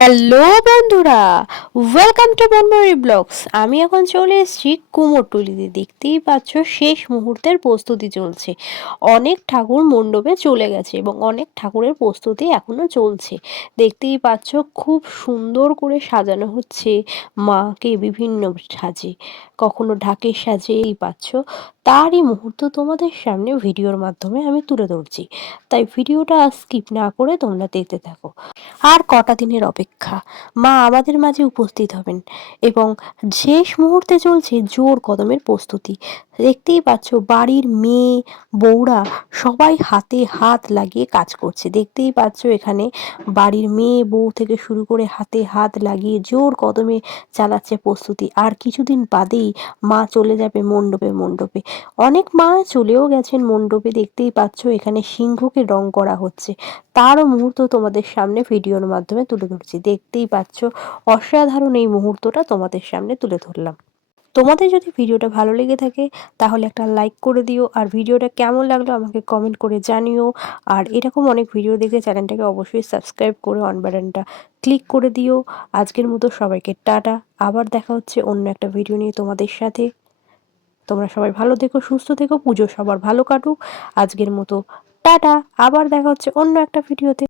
Hello বন্ধুরা, welcome to বনমারি blogs. আমি এখন চলে এসেছি কুমোরটুলিতে। দেখতেই পাচ্ছ শেষ মুহূর্তের প্রস্তুতি চলছে। অনেক ঠাকুর মণ্ডপে চলে গেছে এবং অনেক ঠাকুরের প্রস্তুতি এখনো চলছে। দেখতেই পাচ্ছ খুব সুন্দর করে সাজানো হচ্ছে মাকে বিভিন্ন সাজে, কখনো ঢাকের সাজে। এই পাচ্ছ তারই মুহূর্ত তোমাদের সামনে ভিডিওর মাধ্যমে আমি তুলে ধরছি, তাই ভিডিওটা স্কিপ না করে তোমরা দেখতে থাকো। আর কটা দিনের অপেক্ষা, মা আমাদের মাঝে উপস্থিত হবেন এবং শেষ মুহূর্তে চলছে জোর কদমের প্রস্তুতি। দেখতেই পাচ্ছ বাড়ির মেয়ে বউরা সবাই হাতে হাত লাগিয়ে কাজ করছে। দেখতেই পাচ্ছ এখানে বাড়ির মেয়ে বউ থেকে শুরু করে হাতে হাত লাগিয়ে জোর কদমে চালাচ্ছে প্রস্তুতি। আর কিছুদিন বাদেই মা চলে যাবে মণ্ডপে মণ্ডপে। অনেক মা চলেও গেছেন মণ্ডপে। দেখতেই পাচ্ছ এখানে সিংহকে রং করা হচ্ছে, তারও মুহূর্ত তোমাদের সামনে ভিডিওর মাধ্যমে তুলে ধরছি। দেখতেই পাচ্ছ অসাধারণ এই মুহূর্তটা তোমাদের সামনে তুলে ধরলাম। তোমাদের যদি ভিডিওটা ভালো লেগে থাকে তাহলে একটা লাইক করে দিও, আর ভিডিওটা কেমন লাগলো আমাকে কমেন্ট করে জানিও। আর এরকম অনেক ভিডিও দেখে চ্যানেলটাকে অবশ্যই সাবস্ক্রাইব করে অন বাটনটা ক্লিক করে দিও। আজকের মতো সবাইকে টাটা, আবার দেখা হচ্ছে অন্য একটা ভিডিও নিয়ে তোমাদের সাথে। তোমরা সবাই ভালো থেকো, সুস্থ থেকো, পুজো সবার ভালো কাটুক। আজকের মতো টাটা, আবার দেখা হচ্ছে অন্য একটা ভিডিওতে।